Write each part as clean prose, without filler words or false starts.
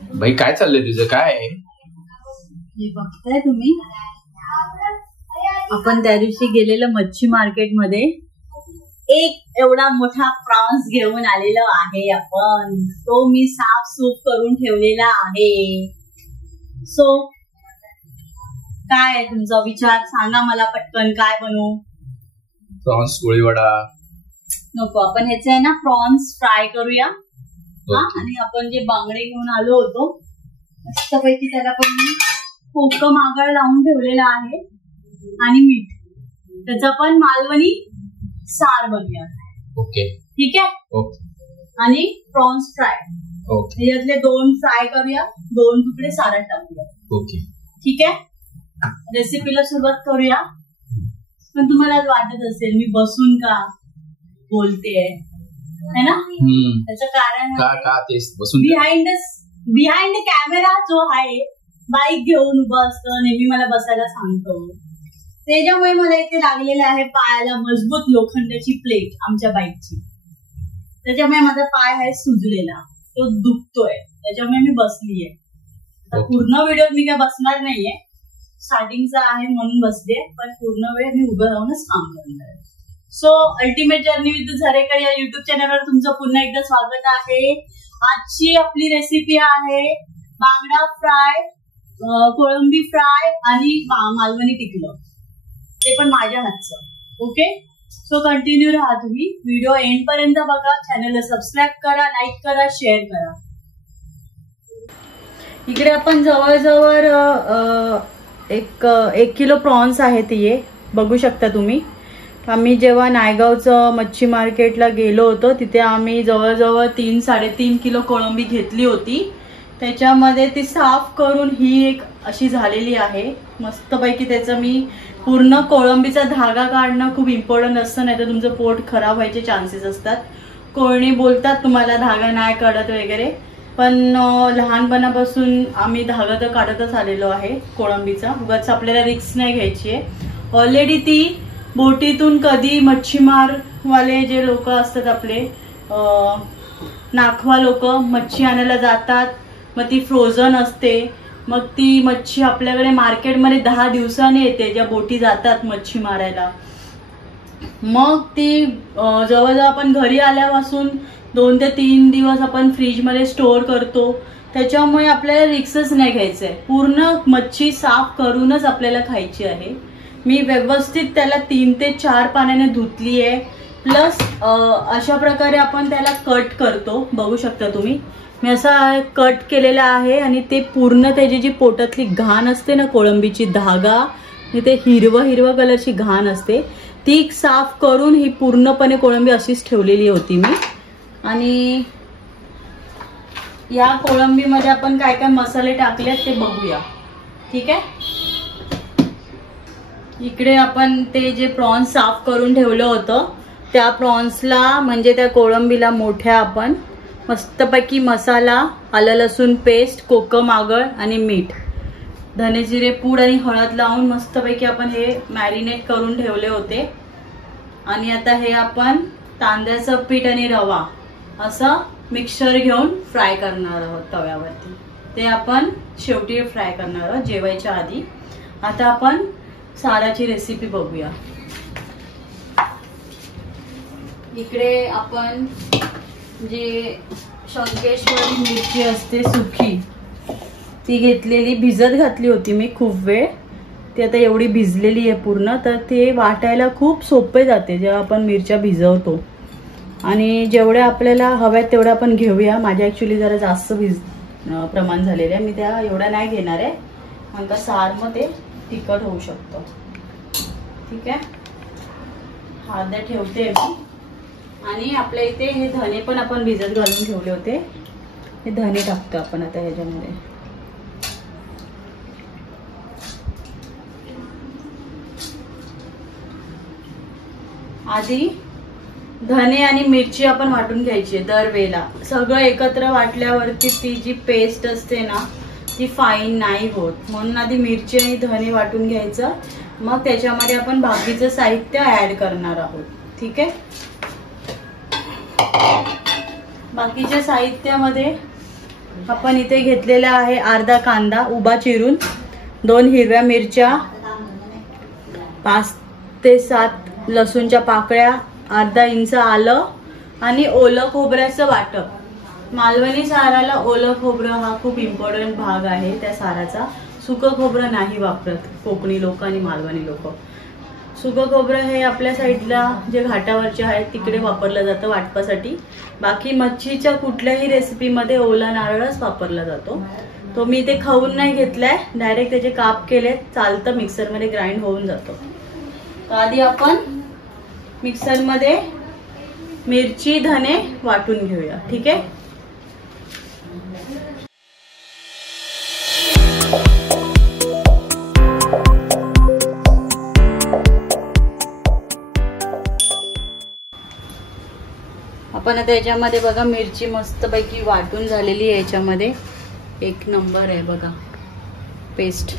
बाई काय चाललंय तुझं? काय हे बघताय तुम्ही, आपण त्या दिवशी गेलेलं मच्छी मार्केट मध्ये एक एवढा मोठा प्रॉन्स घेऊन आलेलो आहे आपण. तो मी साफ सूफ करून ठेवलेला आहे. सो काय तुमचा विचार सांगा मला पटकन, काय बनवू? प्रॉन्स कोळीवडा नको, आपण ह्याचे आहे ना प्रॉन्स फ्राय करूया. आणि आपण जे बांगडे घेऊन आलो होतो मस्तपैकी त्याला पण कोकम आगळ लावून ठेवलेला आहे आणि मीठ, त्याचा पण मालवणी सार बनूया. ओके ठीक आहे. ओके. आणि प्रॉन्स फ्राय, ओके. यातले 2 फ्राय करूया, 2 तुकडे सारण टाकूया. ओके ठीक आहे. रेसिपीला सुरुवात करूया. पण तुम्हाला वाटत असेल मी बसून का बोलते है ना? त्याचं कारण का तेच बसून बिहाइंड कॅमेरा जो आहे, बाईक घेऊन उभं असतं नेहमी, मला बसायला सांगतो. त्याच्यामुळे मला इथे लागलेलं आहे पायाला मजबूत लोखंडाची प्लेट आमच्या बाईकची. त्याच्यामुळे माझा पाय आहे सुजलेला, तो दुखतोय, त्याच्यामुळे मी बसलीये. पूर्ण व्हिडिओत मी काय बसणार नाहीये, स्टार्टिंगचा आहे म्हणून बसले, पण पूर्ण वेळ मी उभं राहूनच काम करणार आहे. So ultimate journey with Zarekar या युट्यूब चॅनलवर तुमचं पुन्हा एकदा स्वागत आहे. आजची आपली रेसिपी आहे बांगडा फ्राय, कोळंबी फ्राय आणि मालवणी टिकलं, ते पण माझ्या हातचं. ओके. सो कंटिन्यू राहा तुम्ही, व्हिडिओ एंड पर्यंत बघा. चॅनलला सबस्क्राईब करा, लाईक करा, शेअर करा. इकडे आपण जवळजवळ 1 किलो प्रॉन्स आहेत, ये बघू शकता तुम्ही. आम्ही जेव्हा नायगावचं मच्छी मार्केटला गेलो होतो तिथे आम्ही जवळजवळ 3-3.5 किलो कोळंबी घेतली होती. त्याच्यामध्ये ती साफ करून ही एक अशी झालेली आहे मस्तपैकी. त्याचं मी पूर्ण कोळंबीचा धागा काढणं खूप इम्पॉर्टंट असतं, नाही तर तुमचं पोट खराब व्हायचे चान्सेस असतात. कोणी बोलतात तुम्हाला धागा नाही काढत वगैरे, पण लहानपणापासून आम्ही धागा तर काढतच आलेलो आहे कोळंबीचा. उगाच आपल्याला रिस्क नाही घ्यायची आहे. ऑलरेडी ती बोटीतून कधी मच्छीमारवाले जे लोक असतात आपले नाखवा लोक मच्छी आणायला जातात, मग ती फ्रोझन असते, मग ती मच्छी आपल्याकडे मार्केटमध्ये 10 दिवसांनी येते, ज्या बोटी जातात मच्छी मारायला. मग ती जवळजवळ आपण घरी आल्यापासून 2 ते 3 दिवस आपण फ्रीजमध्ये स्टोअर करतो. त्याच्यामुळे आपल्याला रिस्कच नाही घ्यायचंय, पूर्ण मच्छी साफ करूनच आपल्याला खायची आहे. मी व्यवस्थित त्याला 3 ते 4 पाण्याने धुतली आहे. प्लस अशा प्रकारे आपण त्याला कट करतो, बघू शकता तुम्ही. मी असा कट केलेला आहे आणि ते पूर्ण त्याची जी पोटातली घाण असते ना कोळंबीची, धागा, ते हिरवं कलरची घाण असते, ती साफ करून ही पूर्णपणे कोळंबी अशीच ठेवलेली होती मी. आणि या कोळंबीमध्ये आपण काय काय मसाले टाकलेत ते बघूया. ठीक आहे. इकडे आपण ते जे प्रॉन्स साफ करून ठेवलं होतं त्या प्रॉन्सला म्हणजे त्या कोळंबीला मोठ्या आपण मस्तपैकी मसाला, आलं लसूण पेस्ट, कोकम आगळ आणि मीठ, धने जिरे पूड आणि हळद लावून मस्तपैकी आपण हे मॅरिनेट करून ठेवले होते. आणि आता हे आपण तांदळाचं पीठ आणि रवा असं मिक्सचर घेऊन फ्राय करणार आहोत तव्यावरती. ते आपण शेवटी फ्राय करणार आहोत जेवायच्या आधी. आता आपण साराची रेसिपी बघूया. इकडे आपण जे शंकेश्वरी मिरची असते सुकी, ती घेतलेली, भिजत घातली होती मी खूप वेळ. ती आता एवढी भिजलेली आहे पूर्ण, तर ते वाटायला खूप सोपे जाते जेव्हा आपण मिरच्या भिजवतो. आणि जेवढ्या आपल्याला हव्यात तेवढ्या आपण घेऊया. माझ्या ऍक्च्युली जरा जास्त प्रमाण झालेलं आहे, मी त्या एवढ्या नाही घेणार आहे, नंतर सार मग ते तिखट होऊ शकतो. ठीक आहे. अर्धा ठेवते मी. आणि आपल्या इथे हे धने पण आपण भिजत घालून ठेवले होते, हे धने टाकतो आपण आता ह्याच्यामध्ये. आधी धने आणि मिरची आपण वाटून घ्यायची दरवेळेला. सगळं एकत्र वाटल्यावरती ती जी पेस्ट असते ना ती फाईन नाही होत, म्हणून आधी मिरची आणि धने वाटून घ्यायचं, मग त्याच्यामध्ये आपण बाकीचं साहित्य ऍड करणार आहोत. ठीक आहे. बाकीच्या साहित्यामध्ये आपण इथे घेतलेला आहे अर्धा कांदा उभा चिरून, 2 हिरव्या मिरच्या, 5 ते 7 लसूणच्या पाकळ्या, अर्धा इंच आलं आणि ओलं खोबऱ्याचं वाटप. मालवणी साराला ओलं खोबरं हा खूप इम्पॉर्टंट भाग आहे त्या साराचा. सुकं खोबरं नाही वापरत कोकणी लोक आणि मालवणी लोक. सुकं खोबरं हे आपल्या साईडला जे घाटावरचे आहेत तिकडे वापरलं जातं वाटपासाठी. बाकी मच्छीच्या कुठल्याही रेसिपीमध्ये ओला नारळच वापरला जातो. तो मी ते खाऊन नाही घेतलाय, डायरेक्ट त्याचे काप केले, चालतं, मिक्सरमध्ये ग्राइंड होऊन जातो. तर आधी आपण मिक्सरमध्ये मिरची धने वाटून घेऊया. ठीक आहे. आपण आता याच्यामध्ये बघा मिरची मस्तपैकी वाटून झालेली आहे. याच्यामध्ये 1 नंबर आहे बघा पेस्ट.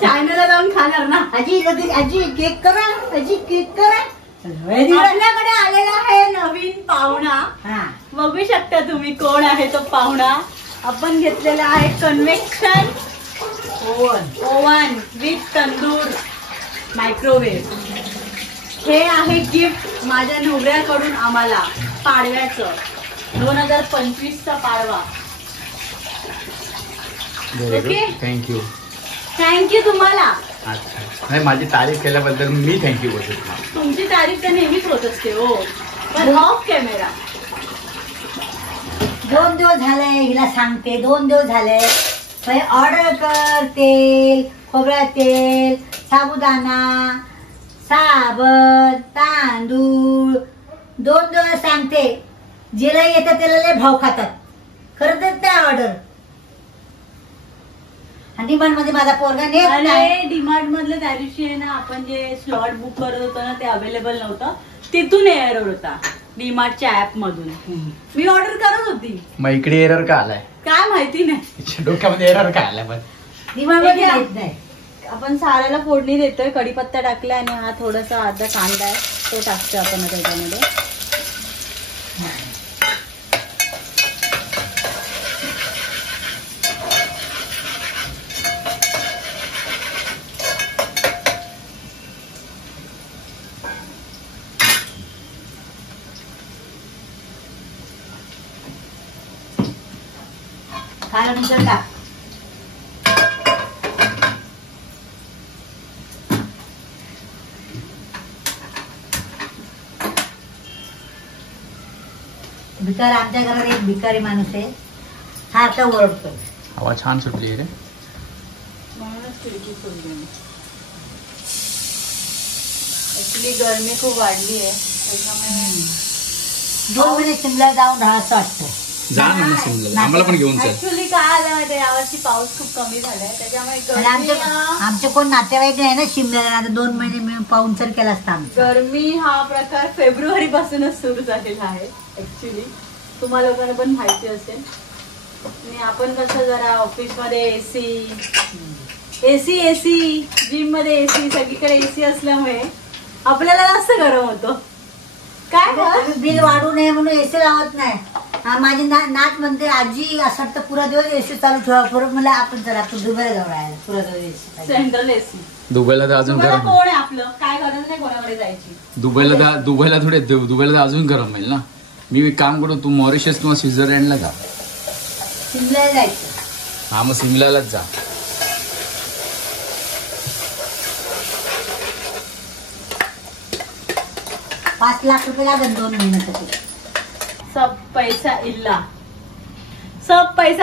चायनाला जाऊन खाणार ना. आजी आजी केक करा, आजी केक करा. आपल्याकडे आलेला आहे नवीन पाहुणा. बघू शकता तुम्ही कोण आहे तो पाहुणा. आपण घेतलेला आहे convection oven with tandoor microwave. हे आहे गिफ्ट माझ्या नवऱ्याकडून आम्हाला पाडव्याचं, 2025चा पाडवा. Okay, thank you. थँक्यू तुम्हाला. अच्छा, नाही माझी तारीफ केल्याबद्दल मी थँक्यू बोलतो. तुमची तारीफ तर नेहमीच होत असते हो, पण ऑफ कॅमेरा. 2 दिवस झाले हिला सांगते, 2 दिवस झाले ऑर्डर कर. तेल, खोबऱ्या तेल, साबुदाणा, साबण, तांदूळ 2 दिवस सांगते. जिला येतं त्याला लय भाव खातात. खरं तर त्या ऑर्डर डिमांड मध्ये माझा पोरगा नेत नाही. डिमांड मधलं त्या दिवशी आहे ना आपण जे स्लॉट बुक करत होतो ना ते अवेलेबल नव्हतं, तिथून एरर होता डीमार्टच्या ऍप मधून. मी ऑर्डर करत होती, मग इकडे एरर का आलाय काय माहिती नाही. डोक्यामध्ये एरर का आलाय पण डिमांड मध्ये येत नाही. आपण साराला फोडणी देतोय, कढीपत्ता टाकलाय आणि हा थोडासा अर्धा कांदा आहे तो टाकतोय आपण त्याच्यामध्ये. खाण्यानंतर टाक. भिकार आमच्या घरात एक भिकारी माणूस आहे, हा आता ओरडतो. हवा छान सुटली रे. म्हणूनच खिडकी खोलली. ऍक्च्युली गरमी खूप वाढली आहे त्याच्यामुळे 2 महिने शिमला जाऊन राहायचं वाटतं. जा ना शिमला, आम्हाला पण घेऊन चल. ऍक्च्युली काय आलं माहिती, यावर्षी पाऊस खूप कमी झालाय त्याच्यामुळे आमचे कोण नातेवाईक नाही ना शिमल्याला. 2 महिने पाऊनसर केला असता. गरमी हा प्रकार फेब्रुवारी पासूनच सुरू झालेला आहे. ऍक्च्युली तुम्हाला लोकांना पण माहिती असेल. आणि आपण कसं जरा ऑफिस मध्ये एसी जिम मध्ये एसी, सगळीकडे एसी असल्यामुळे आपल्याला जास्त गरम होतो. काय बिल वाढू नये म्हणून एसी लावत नाही. माझी नात म्हणते आजी असं वाटतं पुरा दिवस एसी चालू ठेवा. परत मला आपण चला आपण दुबईला जाऊ राहायला. पुरा दिवस एसी, सेंट्रल एसी. दुबईला तर अजून गरम. कोण आहे आपलं, काय गरज नाही कोणाकडे जायची. दुबईला तर अजून गरम होईल ना. मी एक काम करू, तू मॉरिशस किंवा स्वित्झर्लंडला जा. शिमल्याला जायचं. हा मग शिमल्यालाच जा. ₹5,00,000 लागेल 2 महिन्यासाठी. सब पैसा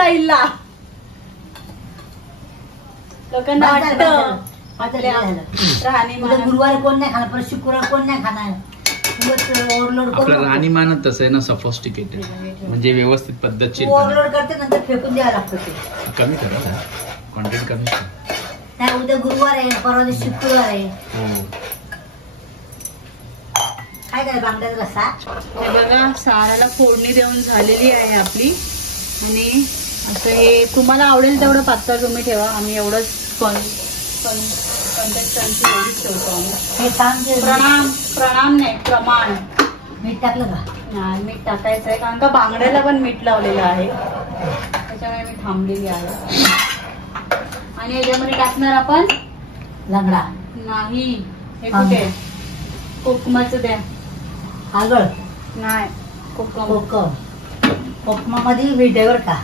इल्ला. लोकांना वाटतं राहणीमान गुरुवार कोण नाही खाणार, परत शुक्रवार कोण नाही खाणार. ओव्हरलोड आपलं राहणीमानच तसं आहे ना, सफोस्टिकेटेड, म्हणजे व्यवस्थित पद्धतशीर. ओव्हरलोड करते नंतर फेकून द्यावं लागतं ते. कमी करा, क्वांटिटी कमी करा. नाही उद्या गुरुवार आहे, परवा दिवशी शुक्रवार आहे. काय काय बांगड्याचा रस्सा. हे बघा साराला फोडणी देऊन झालेली आहे आपली. आणि असं हे तुम्हाला आवडेल तेवढं पातळ तुम्ही ठेवा. आम्ही एवढंच कन्सिस्टन्सी एवढीच ठेवतो आम्ही. हे सांग प्रणाम नाही, प्रमाण. मीठ टाकलं का. नाही, मीठ टाकायचं आहे कारण का बांगड्याला पण मीठ लावलेलं आहे, त्याच्यामुळे मी थांबलेली आहे. आणि याच्यामध्ये टाकणार आपण लंगडा. नाही, हे कुठे कोकमाचं द्या. आगळ नाही, कोकम. कोकमामध्ये मीठ आहे बरं का,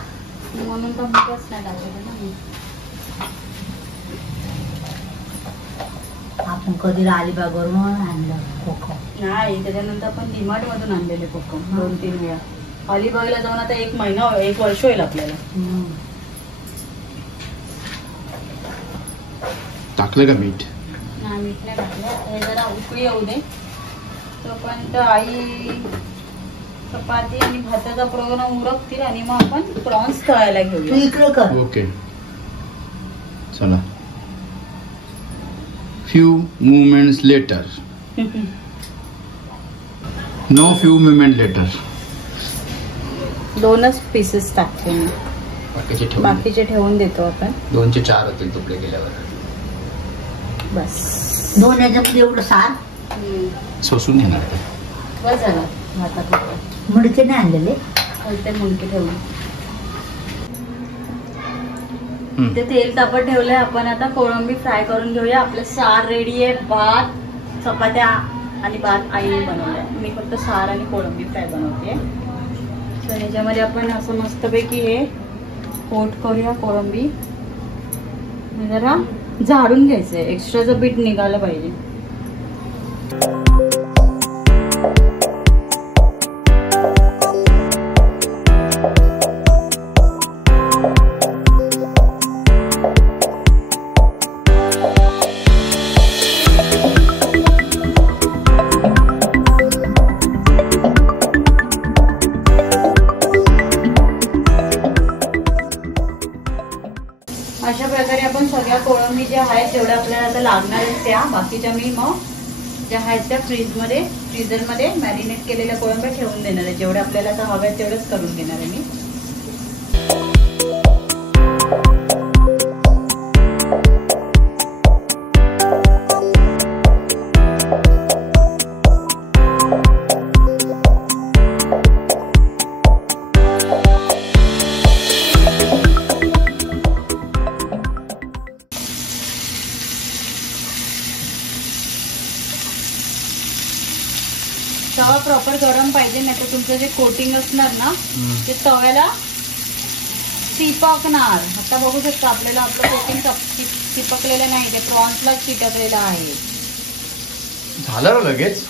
म्हणून तर मीठच नाही टाकायचं ना मी. आपण कधी अलिबागवरून आणलं कोकम. नाही, त्याच्यानंतर आपण डीमार्ट मधून आणलेले कोकम 2-3 वेळा. अलिबागला जाऊन आता 1 वर्ष होईल आपल्याला. टाकलं का मीठ. नाही, मीठ नाही टाकलं. हे जरा उकळी येऊ दे तोपर्यंत आई चपाती आणि भाताचा प्रोग्राम उरकतील आणि मग आपण प्रॉन्स तळायला तू घेऊया. इकडं कर. ओके चला. Few moments later. No few moment later. 2च पीसेस टाकते मी, बाकीचे ठेवून देतो आपण. 2 ते 4 होतील तुकडे केल्यावर. बस 2 याच्यामध्ये एवढं सार सोसून घेणार. बस झालं. भाताचं मुडके नाही आणलेले, ते मुंडके ठेवून ते तेल तापत ठेवलंय. आपण आता कोळंबी फ्राय करून घेऊया. आपलं सार रेडी आहे. भात, चपात्या आणि भात आईने बनवलाय. मी फक्त सार आणि कोळंबी फ्राय बनवते. तर ह्याच्यामध्ये आपण असं मस्तपैकी हे कोट करूया कोळंबी. जरा झाडून घ्यायचंय, एक्स्ट्राचं पीठ निघालं पाहिजे. अशा प्रकारे आपण सगळ्या कोळंबी ज्या आहेत जेवढ्या आपल्याला आता लागणार आहेत त्या, बाकीच्या मी मग ज्या आहेत त्या फ्रीझरमध्ये मॅरिनेट केलेल्या कोळंब्या ठेवून देणार आहे. जेवढ्या आपल्याला आता हव्या तेवढंच करून घेणार आहे मी. तवा प्रॉपर गरम पाहिजे, नाही तर तुमचं जे कोटिंग असणार ना ते तव्याला चिपकणार. आता बघू शकता आपल्याला आपलं कोटिंग चिपकलेलं नाही, ते प्रॉन्सलाच चिटकलेलं आहे. झालं लगेच.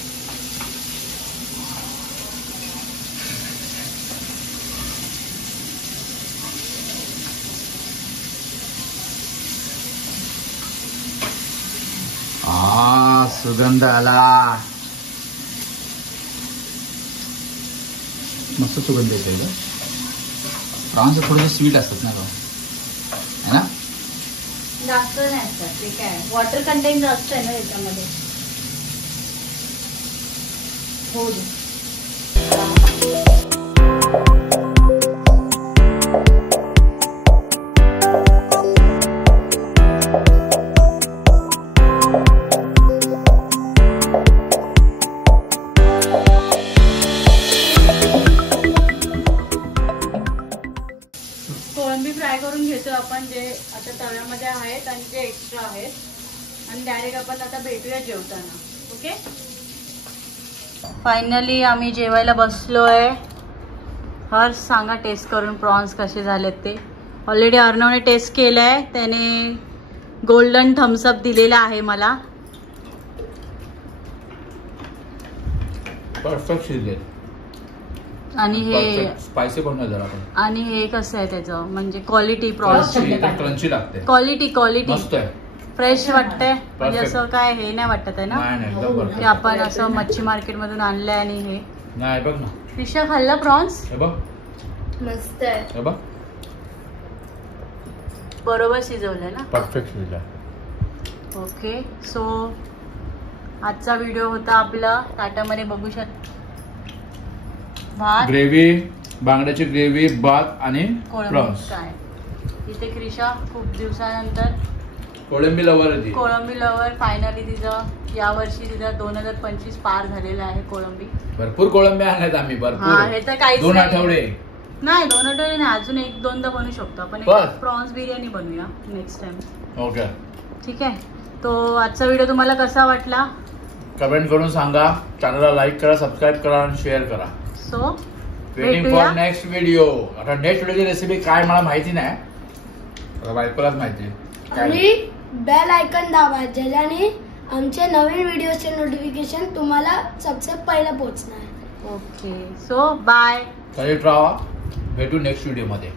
सुगंध आला, मस्त सुगंध येते का. प्रॉन्स थोडेसे स्वीट असतात ना गं, है ना. जास्त नाही असतात ते, काय वॉटर कंटेंट जास्त आहे ना त्याच्यामध्ये. हो कोळंबी फ्राय करून घेतो आपण, जे आता तव्यामध्ये आहेत आणि जे एक्स्ट्रा आहेत. आणि डायरेक्ट आपण आता भेटूया जेवताना. ओके. फायनली आम्ही जेवायला बसलोय. हर्ष सांगा टेस्ट करून प्रॉन्स कसे झालेत ते. ऑलरेडी अर्णवने टेस्ट केलंय, त्याने गोल्डन थम्सअप दिलेला आहे मला. परफेक्ट शिजले. आणि हे स्पायसी बनवलं जरा आपण. आणि हे कसं आहे त्याचं म्हणजे क्वालिटी, प्रॉन्स क्रंची लागते. क्वालिटी मस्त आहे. फ्रेश वाटतंय म्हणजे Perfect. असं काय हे नाही वाटत आहे ना नाही एकदम बरोबर. की आपण असं मच्छी मार्केट मधून आणलंय आणि हे नाही बघ ना, फिशा खाल्लं प्रॉन्स हे बघ, मस्त आहे हे बघ, बरोबर शिजवलंय ना. परफेक्ट शिजला. ओके सो आजचा व्हिडिओ होता आपला ताटामध्ये बघू शकता भात ग्रेव्ही, बांगड्याची ग्रेव्ही, भात आणि कोळंबी प्रॉन्स. काय इथे क्रिशा खूप दिवसानंतर कोळंबी लवर आहे ती. कोळंबी लवर फायनली तिचं यावर्षी तिचं 2025 पार झालेलं आहे कोळंबी. भरपूर कोळंबी आणल्यात आम्ही, हा भरपूर. हे तर काहीच 2 नाही. आठवडे. नाही 2 आठवडे नाही, अजून 1-2दा बनवू शकतो आपण. बस. प्रॉन्स बिर्याणी बनवूया नेक्स्ट टाइम. ओके, ठीक आहे. तो आजचा व्हिडिओ तुम्हाला कसा वाटला कमेंट करून सांगा. चॅनलला लाईक करा, सबस्क्राईब करा आणि शेअर करा. सो वेटिंग भेटूया. For next video. आता नेक्स्ट व्हिडिओची रेसिपी काय मला माहिती नाही, आता बायकोलाच माहिती काय. आणि बेल आयकॉन दाबा ज्याच्याने आमचे नवीन व्हिडिओचे नोटिफिकेशन तुम्हाला सबसे पहिला पोहोचणार. Okay so bye. तरी राहा, भेटू नेक्स्ट व्हिडिओ मध्ये.